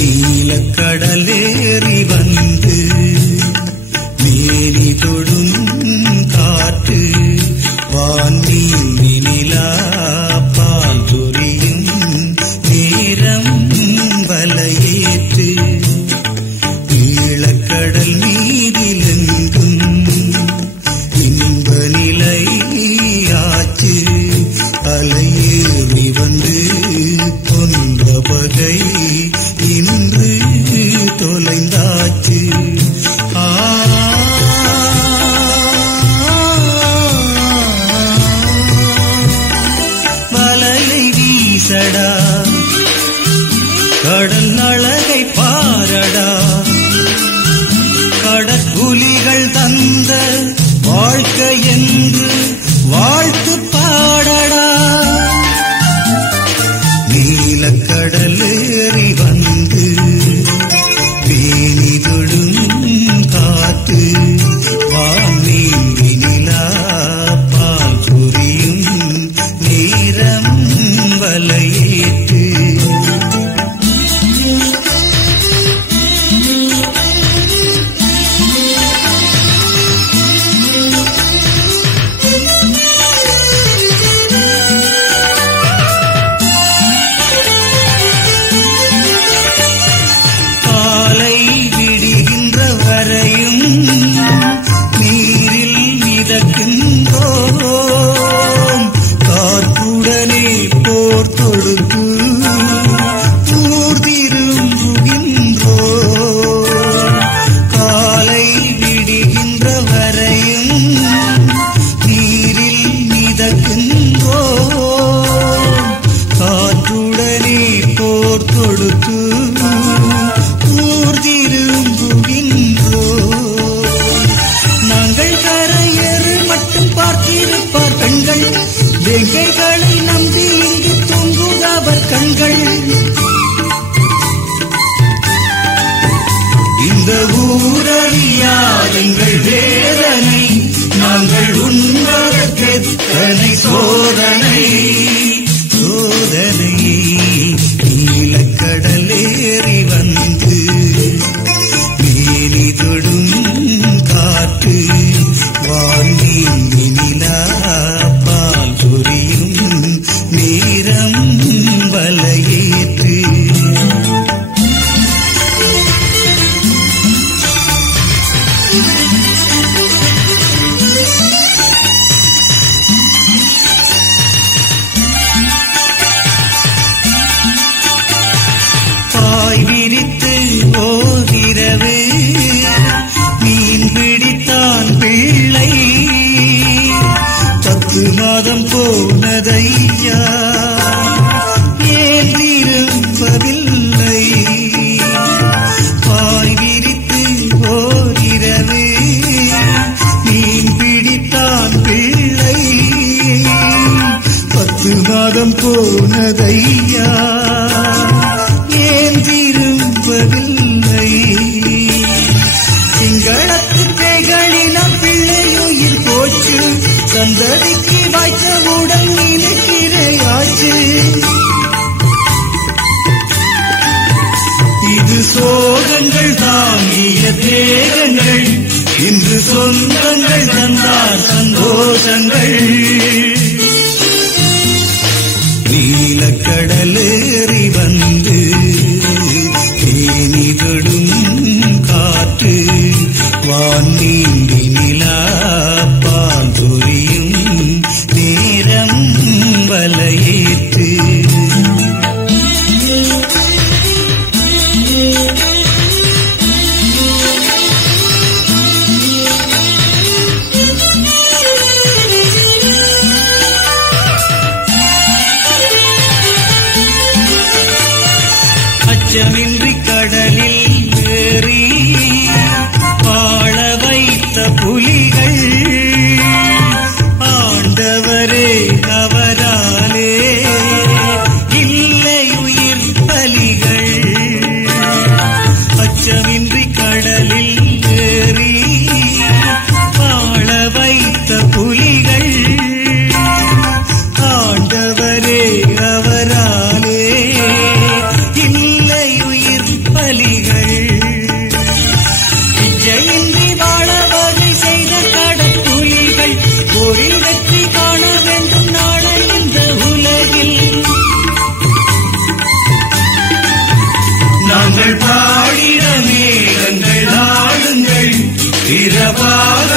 நீலக்கடலேறி வந்து மேனி தொடும் காற்று வான்மீன் நிலா பால் சொரியும் நேரம் வலையேற்று ஈழக்கடல் மீதிலெங்கும் இன்ப நிலையாச்சு அலையேறி வந்து கொன்ற பகை இன்று தொலைந்தாச்சு. வலையை வீசடா கடல் அழகை பாரடா கடற்குலிகள் தந்த வாழ்க்கை என்று வாழ்த்து பாடடா. நீலக்கடலேறி வந்து மேனி தொடும் காத்து வான்மீன் நிலா பால் சொரியும் நேரம் வலையேற்று வேங்கைகளை நம்பி இங்கு தூங்குதவர் கண்கள். இந்த ஊரறியார் எங்கள் வேதனை நாங்கள் உண்பதற்கெத்தனை சோதனை சோதனை. நீலக்கடலேறி வந்து மேனி தொடும் காற்று வான்மீன் நிலா பால் சொரியும் நேரம் வலையேற்று. பாய் விரித்து ஓதிரவே மீன் பிடித்தான் பிள்ளை 10 மாதம் போனதையா ஏன் திரும்பவில்லை. பாய் விரித்து ஓரிரவே மீன் பிடித்தான் பிள்ளை 10 மாதம் போனதையா ஏன் திரும்பவில்லை. திங்களத்து பேகளினம் பிள்ளையுயிர் போச்சு சந்ததிக்கு வாய்த்தவுடன் நினைக்கிறையாச்சு. இது சோகங்கள் தாங்கிய தேகங்கள் இன்று சொந்தங்கள் தந்தார் சந்தோஷங்கள். நீலக்கடலேறி வந்து மேனி தொடும் காற்று வான்மீன் நிலா பால் சொரியும் நேரம் வலையேற்று. அச்சமின்றி கடலில் ஏறி வாழ வைத்த புலிகள் ஆண்டவரே அவராலே இல்லை உயிர் பலிகள். அச்சமின்றி கடலில் ஏறி வாழ வைத்த புலிகள் ஆண்டவரே அவராலே இல்லை உயிர் புகழ் பாடிட மேகங்கள் ஆடுங்கள் இரவாக